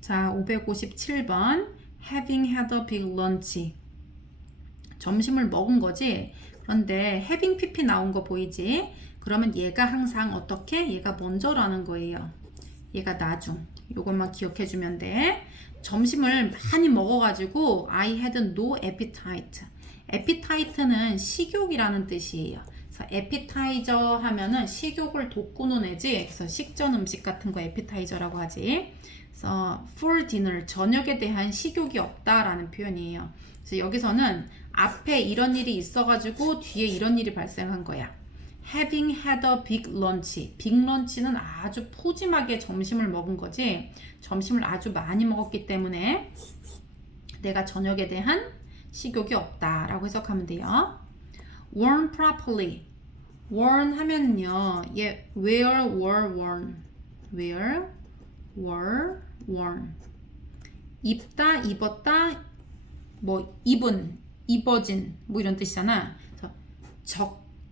자, 557번. Having had a big lunch. 점심을 먹은 거지. 그런데 having pp 나온 거 보이지? 그러면 얘가 항상 어떻게? 얘가 먼저라는 거예요. 얘가 나중. 요것만 기억해 주면 돼. 점심을 많이 먹어가지고 I had no appetite. appetite는 식욕이라는 뜻이에요. 그래서 appetizer 하면은 식욕을 돋구는 애지. 그래서 식전 음식 같은 거 appetizer라고 하지. 그래서 for dinner, 저녁에 대한 식욕이 없다라는 표현이에요. 그래서 여기서는 앞에 이런 일이 있어가지고 뒤에 이런 일이 발생한 거야. Having had a big lunch. 빅 런치는 아주 푸짐하게 점심을 먹은 거지. 점심을 아주 많이 먹었기 때문에 내가 저녁에 대한 식욕이 없다라고 해석하면 돼요. Worn properly. worn 하면요. 얘 where were worn. where were worn. 입다, 입었다, 뭐 입은, 입어진 뭐 이런 뜻이잖아. 그래서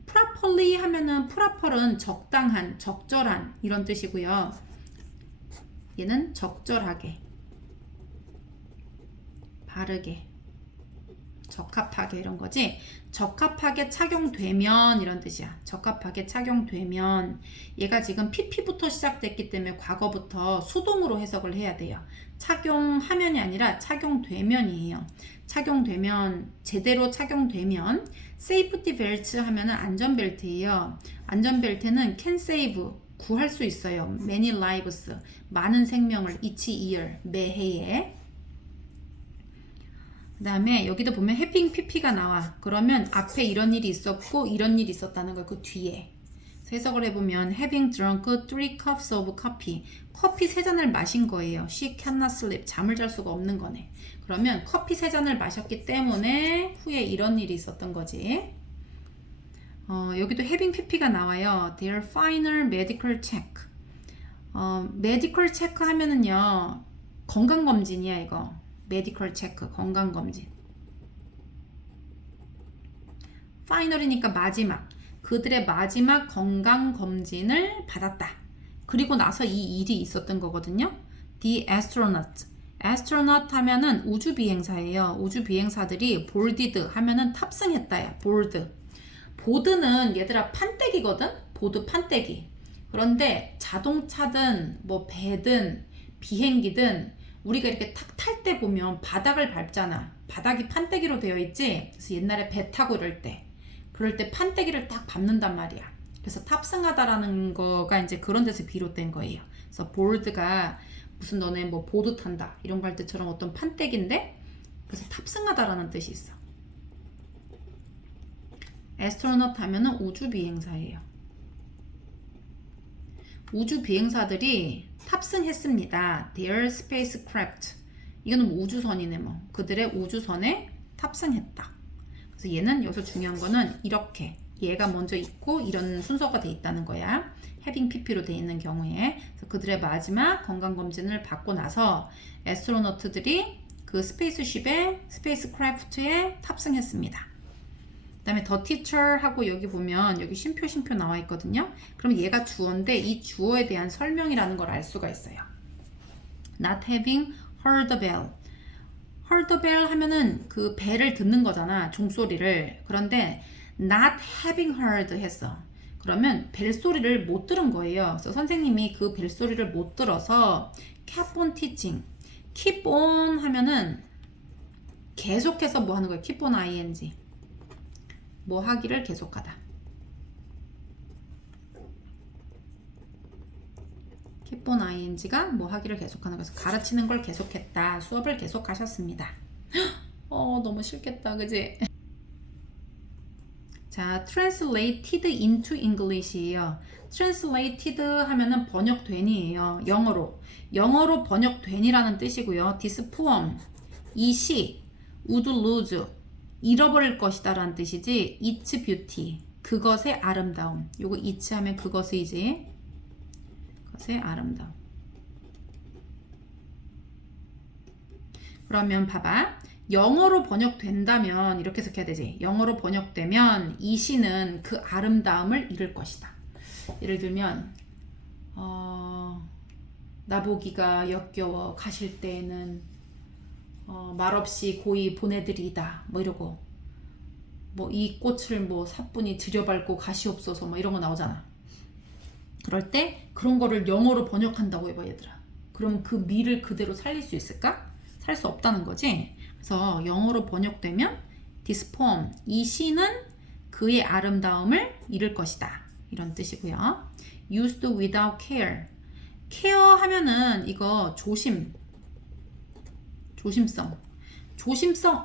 properly 하면은 proper은 적당한, 적절한 이런 뜻이고요. 얘는 적절하게, 바르게, 적합하게 이런 거지. 적합하게 착용되면 이런 뜻이야. 적합하게 착용되면. 얘가 지금 pp부터 시작됐기 때문에 과거부터 수동으로 해석을 해야 돼요. 착용하면이 아니라 착용되면이에요. 착용되면, 제대로 착용되면. safety belts 하면은 안전벨트예요. 안전벨트는 can save, 구할 수 있어요. many lives, 많은 생명을 each year, 매해에. 그 다음에 여기도 보면 having pp가 나와. 그러면 앞에 이런 일이 있었고 이런 일이 있었다는 걸 그 뒤에 해석을 해보면 having drunk 3 cups of coffee. 커피 3잔을 마신 거예요. She cannot sleep. 잠을 잘 수가 없는 거네. 그러면 커피 3잔을 마셨기 때문에 후에 이런 일이 있었던 거지. 여기도 having pp가 나와요. Their final medical check. medical check 하면은요, 건강검진이야 이거. 메디컬 체크, 건강검진. 파이널이니까 마지막. 그들의 마지막 건강검진을 받았다. 그리고 나서 이 일이 있었던 거거든요. The astronaut. astronaut 하면은 우주비행사예요. 우주비행사들이 boarded 하면은 탑승했다야. board. 보드는 얘들아 판때기거든? 보드 판때기. 그런데 자동차든 뭐 배든 비행기든 우리가 이렇게 탁 탈 때 보면 바닥을 밟잖아. 바닥이 판때기로 되어 있지. 그래서 옛날에 배 타고 그럴 때 판때기를 딱 밟는단 말이야. 그래서 탑승하다라는 거가 이제 그런 데서 비롯된 거예요. 그래서 보드가 무슨 너네 뭐 보드 탄다 이런 거 할 때처럼 어떤 판때기인데, 그래서 탑승하다라는 뜻이 있어. 에스트로넛 하면은 우주 비행사예요. 우주 비행사들이 탑승했습니다. Their spacecraft. 이거는 뭐 우주선이네 뭐. 그들의 우주선에 탑승했다. 그래서 얘는 여기서 중요한 거는 이렇게 얘가 먼저 있고 이런 순서가 돼 있다는 거야. having pp로 돼 있는 경우에. 그래서 그들의 마지막 건강검진을 받고 나서 에스트로너트들이 그 스페이스크래프트에 탑승했습니다. 그 다음에 the teacher 하고 여기 보면 여기 쉼표 나와 있거든요. 그럼 얘가 주어인데 이 주어에 대한 설명이라는 걸 알 수가 있어요. Not having heard the bell. heard the bell 하면은 그 벨을 듣는 거잖아. 종소리를. 그런데 not having heard 했어. 그러면 벨소리를 못 들은 거예요. 그래서 선생님이 그 벨소리를 못 들어서 keep on teaching. keep on 하면은 계속해서 뭐 하는 거예요. keep on ing. 뭐 하기를 계속하다. keep on ing가 뭐 하기를 계속하는 거에서 가르치는 걸 계속했다. 수업을 계속하셨습니다. 너무 싫겠다. 그지? 자, translated into English예요. translated 하면은 번역된이에요. 영어로 번역된이라는 뜻이고요. this poem, 이 시, would lose, 잃어버릴 것이다 라는 뜻이지. its beauty, 그것의 아름다움. 요거 its 하면 그것이지. 그것의 아름다움. 그러면 봐봐. 영어로 번역된다면 이렇게 해석해야 되지. 영어로 번역되면 이 시는 그 아름다움을 잃을 것이다. 예를 들면 나보기가 역겨워 가실 때에는 말없이 고이 보내드리다 뭐 이러고 뭐 이 꽃을 뭐 사뿐히 들여밟고 가시옵소서 뭐 이런 거 나오잖아. 그럴 때 그런 거를 영어로 번역한다고 해봐 얘들아. 그럼 그 미를 그대로 살릴 수 있을까? 살 수 없다는 거지. 그래서 영어로 번역되면 this poem, 이 시는 그의 아름다움을 잃을 것이다 이런 뜻이고요. used without care, care 하면은 이거 조심성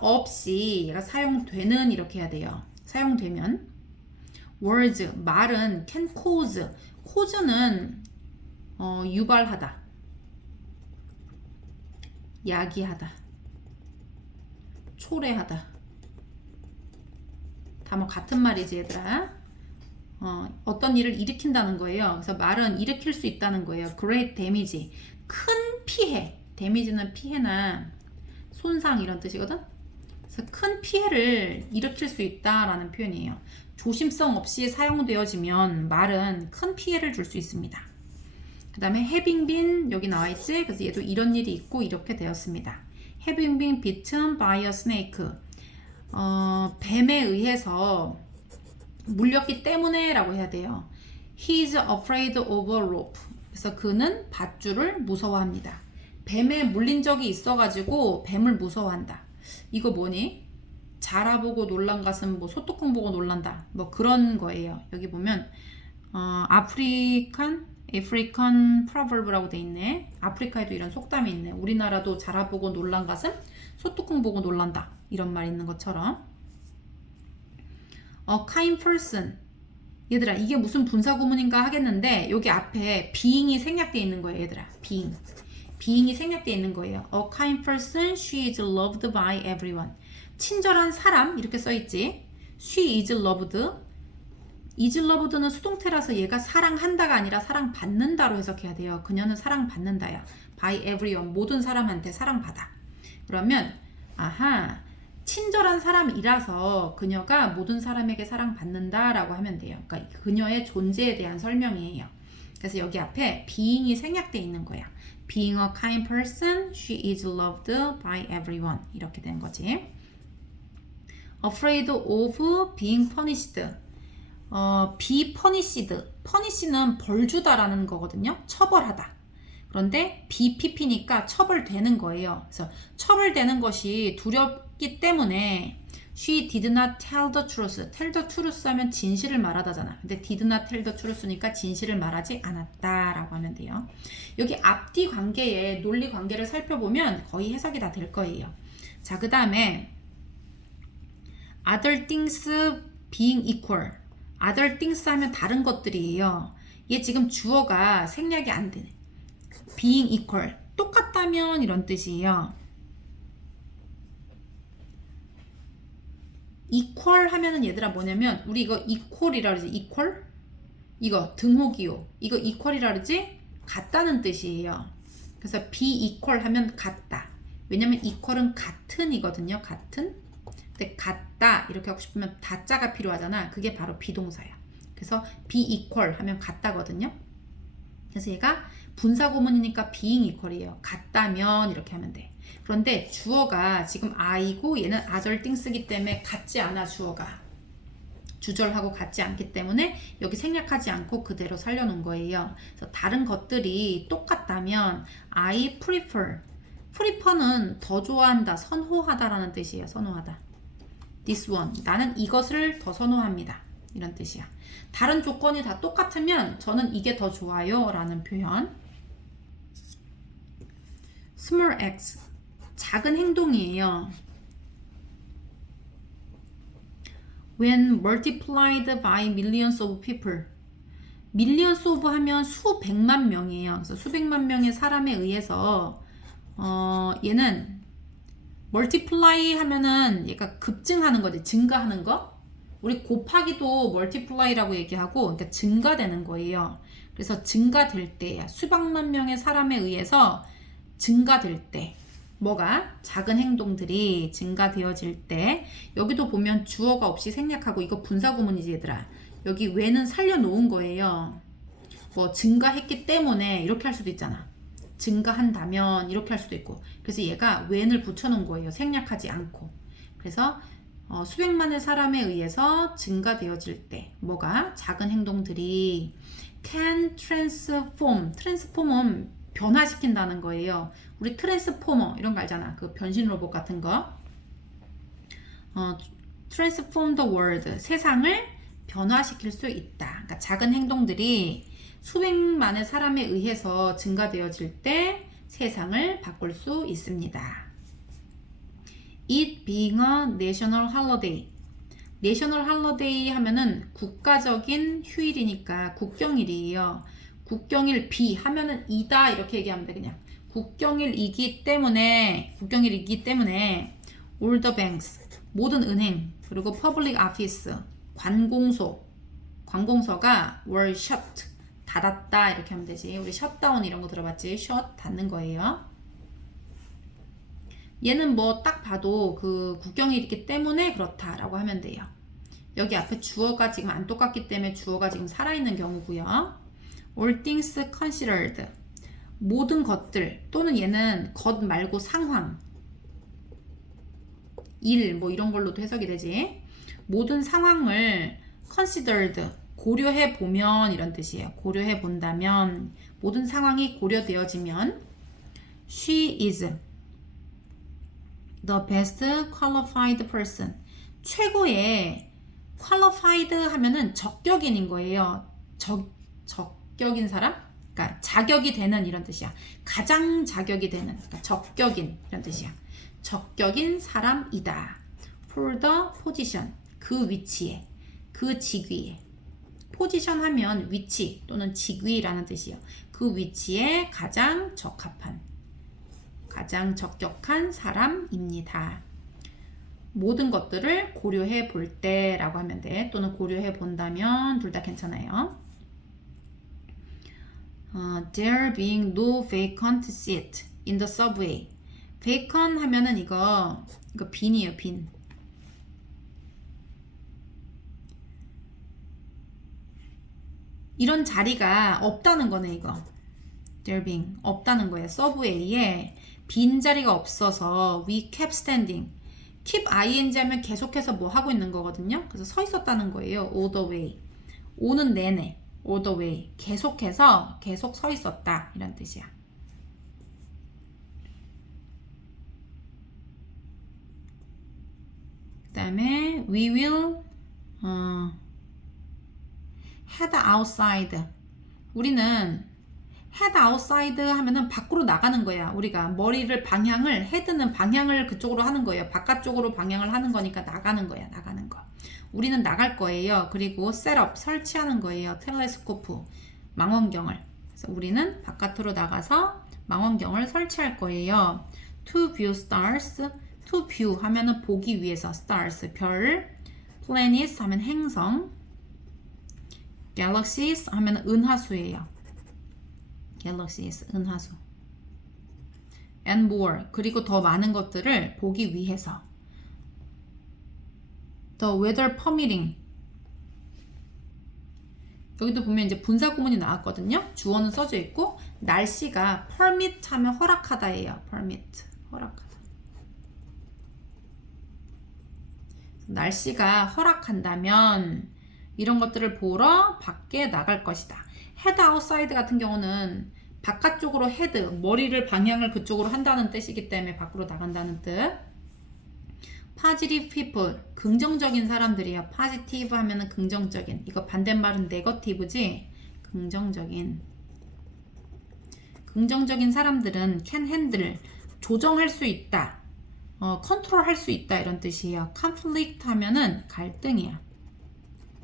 없이 얘가 사용되는 이렇게 해야 돼요. 사용되면 words, 말은 can cause는 유발하다, 야기하다, 초래하다. 다 뭐 같은 말이지 얘들아. 어떤 일을 일으킨다는 거예요. 그래서 말은 일으킬 수 있다는 거예요. great damage, 큰 피해. damage는 피해나 손상 이런 뜻이거든. 그래서 큰 피해를 일으킬 수 있다라는 표현이에요. 조심성 없이 사용되어지면 말은 큰 피해를 줄 수 있습니다. 그 다음에 having been 여기 나와 있지. 그래서 얘도 이런 일이 있고 이렇게 되었습니다. having been bitten by a snake, 뱀에 의해서 물렸기 때문에 라고 해야 돼요. He is afraid of a rope. 그래서 그는 밧줄을 무서워합니다. 뱀에 물린 적이 있어가지고 뱀을 무서워한다. 이거 뭐니? 자라보고 놀란 것은 뭐 소뚜껑 보고 놀란다. 뭐 그런 거예요. 여기 보면 아프리칸 프로버브라고 돼 있네. 아프리카에도 이런 속담이 있네. 우리나라도 자라보고 놀란 것은 소뚜껑 보고 놀란다. 이런 말 있는 것처럼. A kind person. 얘들아 이게 무슨 분사구문인가 하겠는데 여기 앞에 being이 생략되어 있는 거예요. 얘들아 being이 생략되어 있는 거예요. A kind person, she is loved by everyone. 친절한 사람 이렇게 써있지. She is loved. is loved는 수동태라서 얘가 사랑한다가 아니라 사랑받는다로 해석해야 돼요. 그녀는 사랑받는다야. by everyone, 모든 사람한테 사랑받아. 그러면 친절한 사람이라서 그녀가 모든 사람에게 사랑받는다라고 하면 돼요. 그러니까 그녀의 존재에 대한 설명이에요. 그래서 여기 앞에 being이 생략되어 있는 거야. Being a kind person, she is loved by everyone. 이렇게 된 거지. Afraid of being punished. be punished. punish는 벌 주다라는 거거든요. 처벌하다. 그런데 BPP니까 처벌되는 거예요. 그래서 처벌되는 것이 두렵기 때문에 she did not tell the truth. tell the truth 하면 진실을 말하다잖아. 근데 did not tell the truth니까 진실을 말하지 않았다라고 하면 돼요. 여기 앞뒤 관계의 논리 관계를 살펴보면 거의 해석이 다 될 거예요. 자, 그 다음에 other things being equal. other things 하면 다른 것들이에요. 얘 지금 주어가 생략이 안 되네. being equal. 똑같다면 이런 뜻이에요. equal 하면은 얘들아 뭐냐면 우리 이거 equal이라 그러지. equal? 이거 등호기호. 이거 equal이라 그러지? 같다는 뜻이에요. 그래서 be equal 하면 같다. 왜냐면 equal은 같은이거든요. 같은. 근데 같다 이렇게 하고 싶으면 다자가 필요하잖아. 그게 바로 비동사야. 그래서 be equal 하면 같다거든요. 그래서 얘가 분사구문이니까 being equal이에요. 같다면 이렇게 하면 돼. 그런데 주어가 지금 I고 얘는 other things이기 때문에 같지 않아. 주어가 주절하고 같지 않기 때문에 여기 생략하지 않고 그대로 살려놓은 거예요. 그래서 다른 것들이 똑같다면 I prefer는 더 좋아한다, 선호하다라는 뜻이에요. 선호하다. This one, 나는 이것을 더 선호합니다. 이런 뜻이야. 다른 조건이 다 똑같으면 저는 이게 더 좋아요 라는 표현. Small acts, 작은 행동이에요. When multiplied by millions of people. millions of 하면 수백만 명이에요. 그래서 수백만 명의 사람에 의해서 얘는 multiply 하면은 얘가 급증하는 거지. 증가하는 거. 우리 곱하기도 multiply라고 얘기하고 그러니까 증가되는 거예요. 그래서 증가될 때야. 수백만 명의 사람에 의해서 증가될 때. 뭐가? 작은 행동들이 증가되어질 때. 여기도 보면 주어가 없이 생략하고 이거 분사구문이지 얘들아. 여기 왜는 살려놓은 거예요. 뭐 증가했기 때문에 이렇게 할 수도 있잖아. 증가한다면 이렇게 할 수도 있고 그래서 얘가 when을 붙여놓은 거예요. 생략하지 않고. 그래서 수백만의 사람에 의해서 증가되어질 때 뭐가 작은 행동들이 can transform은 변화시킨다는 거예요. 우리 트랜스포머 이런 거 알잖아. 그 변신 로봇 같은 거. transform the world 세상을 변화시킬 수 있다. 그러니까 작은 행동들이 수백만의 사람에 의해서 증가되어질 때 세상을 바꿀 수 있습니다. It being a national holiday. 내셔널 할러데이 하면은 국가적인 휴일이니까 국경일이에요. 국경일 B 하면은 이다 이렇게 얘기하면 돼 그냥. 국경일이기 때문에 all the banks 모든 은행 그리고 public office 관공서가 were shut 닫았다 이렇게 하면 되지. 우리 셧다운 이런 거 들어봤지? shut 닫는 거예요. 얘는 뭐 딱 봐도 그 국경일이기 때문에 그렇다라고 하면 돼요. 여기 앞에 주어가 지금 안 똑같기 때문에 주어가 지금 살아있는 경우고요. all things considered 모든 것들 또는 얘는 것 말고 상황 일 뭐 이런 걸로도 해석이 되지. 모든 상황을 considered 고려해 보면 이런 뜻이에요. 고려해 본다면 모든 상황이 고려되어지면 she is the best qualified person 최고의 qualified 하면은 적격인인 거예요. 적격인 사람? 그러니까 자격이 되는 이런 뜻이야. 가장 자격이 되는 그러니까 적격인 이런 뜻이야. 적격인 사람이다. for the position 그 위치에 그 직위에 포지션 하면 위치 또는 직위라는 뜻이에요. 그 위치에 가장 적합한 가장 적격한 사람입니다. 모든 것들을 고려해 볼 때라고 하면 돼. 또는 고려해 본다면 둘 다 괜찮아요. There being no vacant seat in the subway. vacant 하면은 이거 빈이에요, 빈. 이런 자리가 없다는 거네, 이거. There being 없다는 거예요. 서브웨이에 빈 자리가 없어서 we kept standing. keep ing 하면 계속해서 뭐 하고 있는 거거든요. 그래서 서 있었다는 거예요. all the way. 오는 내내 all the way. 계속해서 계속 서 있었다. 이런 뜻이야. 그 다음에 we will head outside. 우리는 head outside 하면은 밖으로 나가는 거야. 우리가 머리를 방향을 헤드는 방향을 그쪽으로 하는 거예요. 바깥쪽으로 방향을 하는 거니까 나가는 거야. 나가는 거. 우리는 나갈 거예요. 그리고 셋업 설치하는 거예요. 텔레스코프 망원경을. 그래서 우리는 바깥으로 나가서 망원경을 설치할 거예요. To view stars. To view 하면은 보기 위해서 stars 별. planets 하면 행성. galaxies 하면 은하수예요. galaxies 은하수. and more 그리고 더 많은 것들을 보기 위해서. the weather permitting 여기도 보면 이제 분사 구문이 나왔거든요. 주어는 써져 있고 날씨가 permit 하면 허락하다예요. permit 허락하다. 날씨가 허락한다면 이런 것들을 보러 밖에 나갈 것이다. head outside 같은 경우는 바깥쪽으로 head, 머리를 방향을 그쪽으로 한다는 뜻이기 때문에 밖으로 나간다는 뜻. positive people, 긍정적인 사람들이야. positive 하면은 긍정적인. 이거 반대말은 negative지. 긍정적인 사람들은 can handle, 조정할 수 있다. 컨트롤 할 수 있다 이런 뜻이에요. conflict 하면은 갈등이야.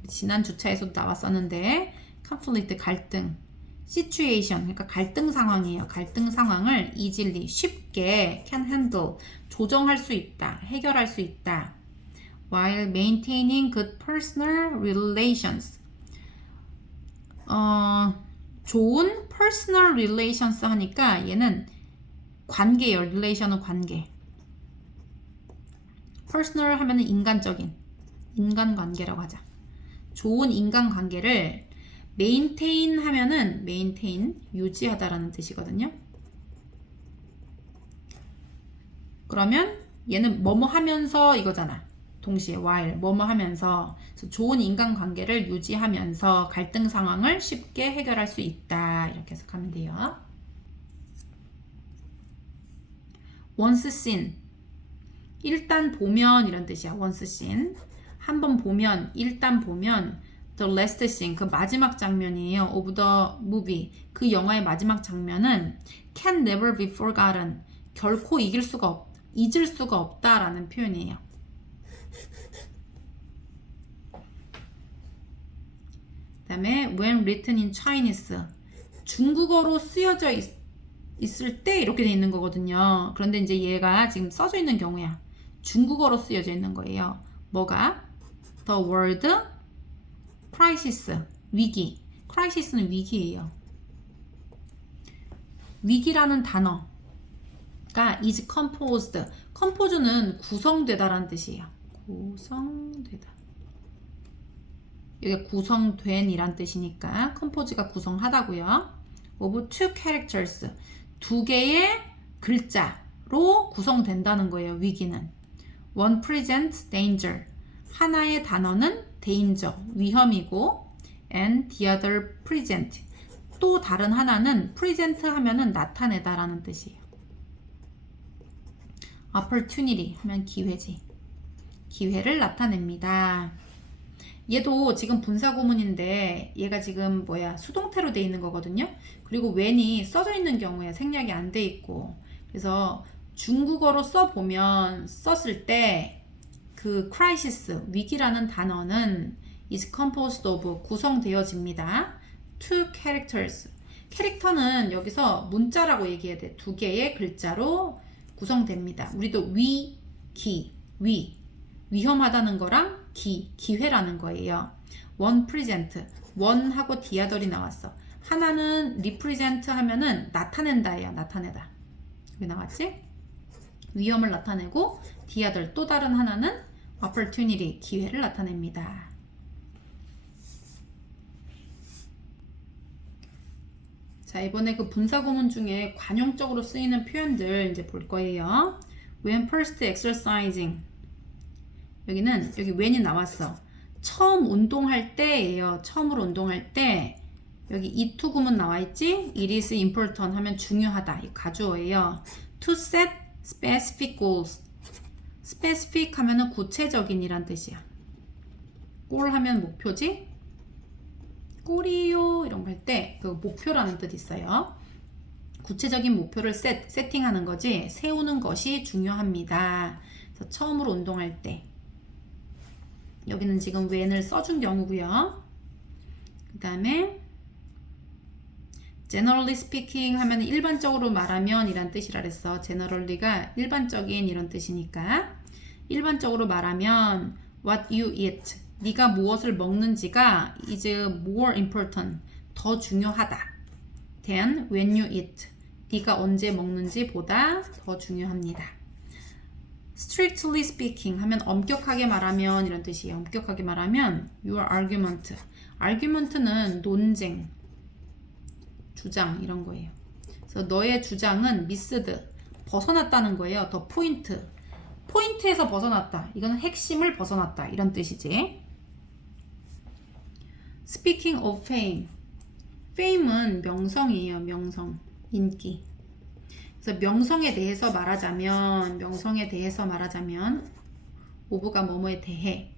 지난 주차에서도 나왔었는데 conflict 갈등, situation 그러니까 갈등 상황이에요. 갈등 상황을 easily 쉽게 can handle 조정할 수 있다, 해결할 수 있다. while maintaining good personal relations 좋은 personal relations 하니까 얘는 관계예요. relation은 관계. personal 하면은 인간적인 인간관계라고 하자. 좋은 인간관계를 maintain 하면은 maintain 유지하다라는 뜻이거든요. 그러면 얘는 뭐뭐 하면서 이거잖아. 동시에 while 뭐뭐 하면서 그래서 좋은 인간관계를 유지하면서 갈등 상황을 쉽게 해결할 수 있다. 이렇게 해석하면 돼요. once seen 일단 보면 이런 뜻이야. once seen 한번 보면 일단 보면 the last scene 그 마지막 장면이에요. of the movie 그 영화의 마지막 장면은 can never be forgotten 결코 잊을 수가 없다라는 표현이에요. 그 다음에 when written in Chinese 중국어로 쓰여져 있을 때 이렇게 돼 있는 거거든요. 그런데 이제 얘가 지금 써져 있는 경우야. 중국어로 쓰여져 있는 거예요. 뭐가? The word crisis 위기. crisis는 위기예요. 위기라는 단어가 is composed. compose는 구성되다라는 뜻이에요. 구성되다. 이게 구성된 이란 뜻이니까 compose가 구성하다고요. of two characters 두 개의 글자로 구성된다는 거예요. 위기는 one presents danger 하나의 단어는 danger 위험이고 and the other present 또 다른 하나는 present 하면은 나타내다라는 뜻이에요. opportunity 하면 기회지. 기회를 나타냅니다. 얘도 지금 분사구문인데 얘가 지금 수동태로 돼 있는 거거든요. 그리고 when이 써져 있는 경우에 생략이 안 돼 있고 그래서 중국어로 써보면 썼을 때 그 crisis 위기라는 단어는 is composed of 구성되어집니다. two characters 캐릭터는 여기서 문자라고 얘기해야 돼. 두 개의 글자로 구성됩니다. 우리도 위험하다는 거랑 기회라는 거예요. one present one하고 the other이 나왔어. 하나는 represent 하면은 나타낸다예요. 나타내다. 여기 나왔지? 위험을 나타내고 the other 또 다른 하나는 opportunity 기회를 나타냅니다. 자, 이번에 그 분사구문 중에 관용적으로 쓰이는 표현들 이제 볼 거예요. when first exercising 여기는 여기 when이 나왔어. 처음 운동할 때예요. 처음으로 운동할 때 여기 이 투구문 나와 있지? It is important 하면 중요하다. 이 가주어예요. To set specific goals. specific 하면은 구체적인이란 뜻이야. goal 하면 목표지? 골이요 이런 거 할 때 그 목표라는 뜻 있어요. 구체적인 목표를 세팅하는 거지 세우는 것이 중요합니다. 그래서 처음으로 운동할 때 여기는 지금 when을 써준 경우고요. 그 다음에 generally speaking 하면 일반적으로 말하면 이란 뜻이라 그랬어. generally가 일반적인 이런 뜻이니까 일반적으로 말하면 what you eat 네가 무엇을 먹는지가 is more important 더 중요하다 than when you eat 네가 언제 먹는지 보다 더 중요합니다. strictly speaking 하면 엄격하게 말하면 이런 뜻이에요. 엄격하게 말하면 your argument는 논쟁 주장 이런 거예요. 그래서 너의 주장은 missed 벗어났다는 거예요. 더 포인트에서 벗어났다. 이건 핵심을 벗어났다 이런 뜻이지. Speaking of fame은 명성이에요. 명성, 인기. 그래서 명성에 대해서 말하자면 of가 뭐뭐에 대해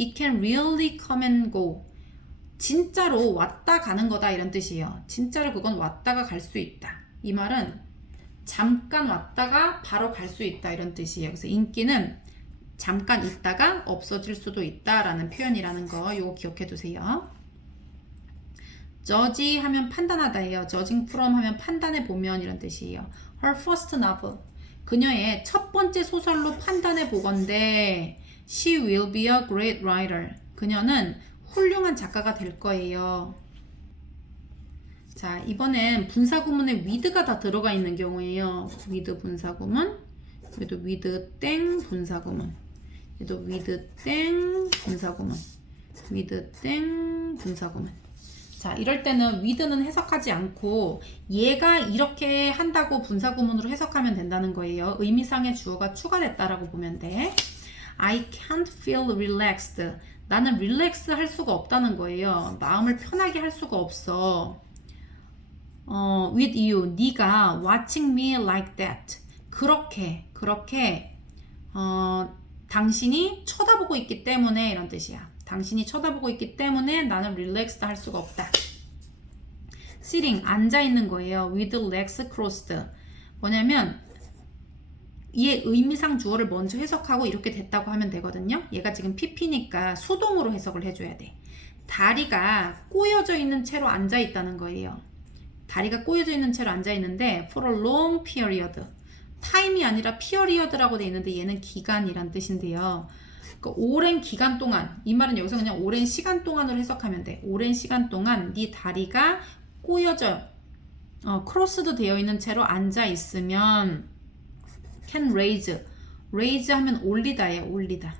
it can really come and go 진짜로 왔다 가는 거다 이런 뜻이에요. 진짜로 그건 왔다가 갈 수 있다. 이 말은 잠깐 왔다가 바로 갈 수 있다 이런 뜻이에요. 그래서 인기는 잠깐 있다가 없어질 수도 있다라는 표현이라는 거 요거 기억해 두세요. judge 하면 판단하다예요. judging from 하면 판단해 보면 이런 뜻이에요. her first novel 그녀의 첫 번째 소설로 판단해 보건대 she will be a great writer 그녀는 훌륭한 작가가 될 거예요. 자, 이번엔 분사구문에 with가 다 들어가 있는 경우에요. with 분사구문, 얘도 with 땡 분사구문, 얘도 with 땡 분사구문, with 땡 분사구문. 자, 이럴 때는 with는 해석하지 않고 얘가 이렇게 한다고 분사구문으로 해석하면 된다는 거예요. 의미상의 주어가 추가됐다라고 보면 돼. I can't feel relaxed. 나는 릴렉스 할 수가 없다는 거예요. 마음을 편하게 할 수가 없어. with you. 네가 watching me like that. 그렇게 당신이 쳐다보고 있기 때문에 이런 뜻이야. 당신이 쳐다보고 있기 때문에 나는 릴렉스드 할 수가 없다. sitting, 앉아있는 거예요. with legs crossed. 뭐냐면 얘 의미상 주어를 먼저 해석하고 이렇게 됐다고 하면 되거든요. 얘가 지금 PP니까 수동으로 해석을 해줘야 돼. 다리가 꼬여져 있는 채로 앉아있다는 거예요. 다리가 꼬여져 있는 채로 앉아있는데 for a long period. 타임이 아니라 period라고 돼 있는데 얘는 기간이란 뜻인데요. 그러니까 오랜 기간 동안, 이 말은 여기서 그냥 오랜 시간 동안으로 해석하면 돼. 오랜 시간 동안 네 다리가 꼬여져 크로스도 되어 있는 채로 앉아 있으면 can raise 하면 올리다예요. 올리다.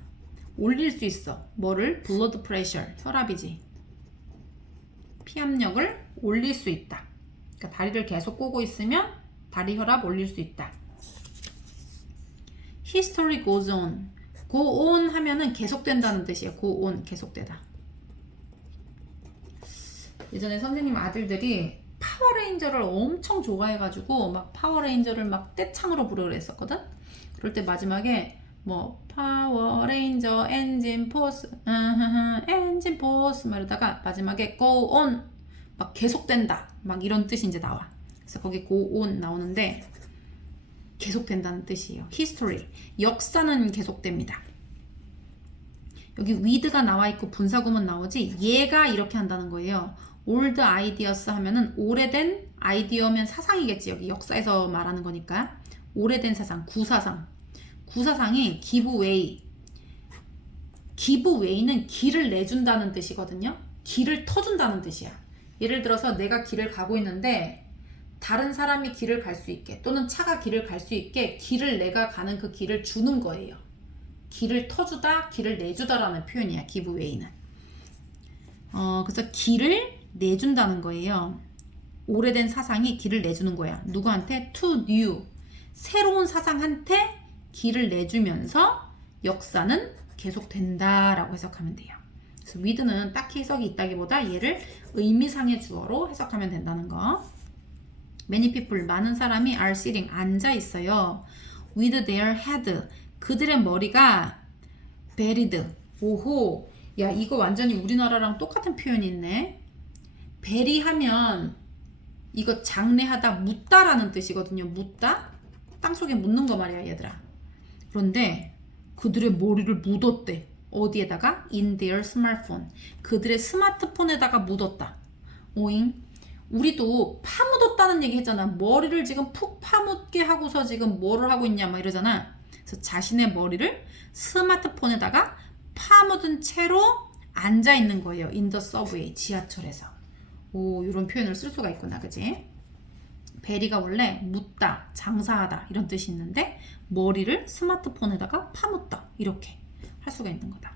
올릴 수 있어. 뭐를? blood pressure, 혈압이지. 피압력을 올릴 수 있다. 그러니까 다리를 계속 꼬고 있으면 다리 혈압 올릴 수 있다. history goes on. go on 하면은 계속된다는 뜻이에요. go on, 계속되다. 예전에 선생님 아들들이 파워레인저를 엄청 좋아해가지고 막 파워레인저를 막 떼창으로 부르려 했었거든. 그럴 때 마지막에 뭐 파워레인저 엔진 포스 엔진 포스 막 이러다가 마지막에 go on 막 계속된다 막 이런 뜻이 이제 나와. 그래서 거기 go on 나오는데 계속된다는 뜻이에요. history, 역사는 계속됩니다. 여기 with가 나와 있고 분사구문 나오지 얘가 이렇게 한다는 거예요. old ideas 하면은 오래된 아이디어면 사상이겠지. 여기 역사에서 말하는 거니까 오래된 사상, 구사상이 give way. give way는 길을 내준다는 뜻이거든요. 길을 터준다는 뜻이야. 예를 들어서 내가 길을 가고 있는데 다른 사람이 길을 갈 수 있게 또는 차가 길을 갈 수 있게 길을 내가 가는 그 길을 주는 거예요. 길을 터주다, 길을 내주다라는 표현이야. give way는. 그래서 길을 내준다는 거예요. 오래된 사상이 길을 내주는 거야. 누구한테? to new. 새로운 사상한테 길을 내주면서 역사는 계속된다라고 해석하면 돼요. 그래서 with는 딱히 해석이 있다기보다 얘를 의미상의 주어로 해석하면 된다는 거. Many people, 많은 사람이 are sitting, 앉아 있어요. with their head, 그들의 머리가 buried. 오호, 야 이거 완전히 우리나라랑 똑같은 표현이 있네. bury 하면 이거 장례하다, 묻다라는 뜻이거든요. 묻다? 땅속에 묻는 거 말이야 얘들아. 그런데 그들의 머리를 묻었대. 어디에다가? in their smartphone. 그들의 스마트폰에다가 묻었다. 오잉? 우리도 파묻었다는 얘기 했잖아. 머리를 지금 푹 파묻게 하고서 지금 뭐를 하고 있냐 막 이러잖아. 그래서 자신의 머리를 스마트폰에다가 파묻은 채로 앉아 있는 거예요. in the subway, 지하철에서. 오, 이런 표현을 쓸 수가 있구나. 그치? 베리가 원래 묻다, 장사하다 이런 뜻이 있는데 머리를 스마트폰에다가 파묻다 이렇게 할 수가 있는 거다.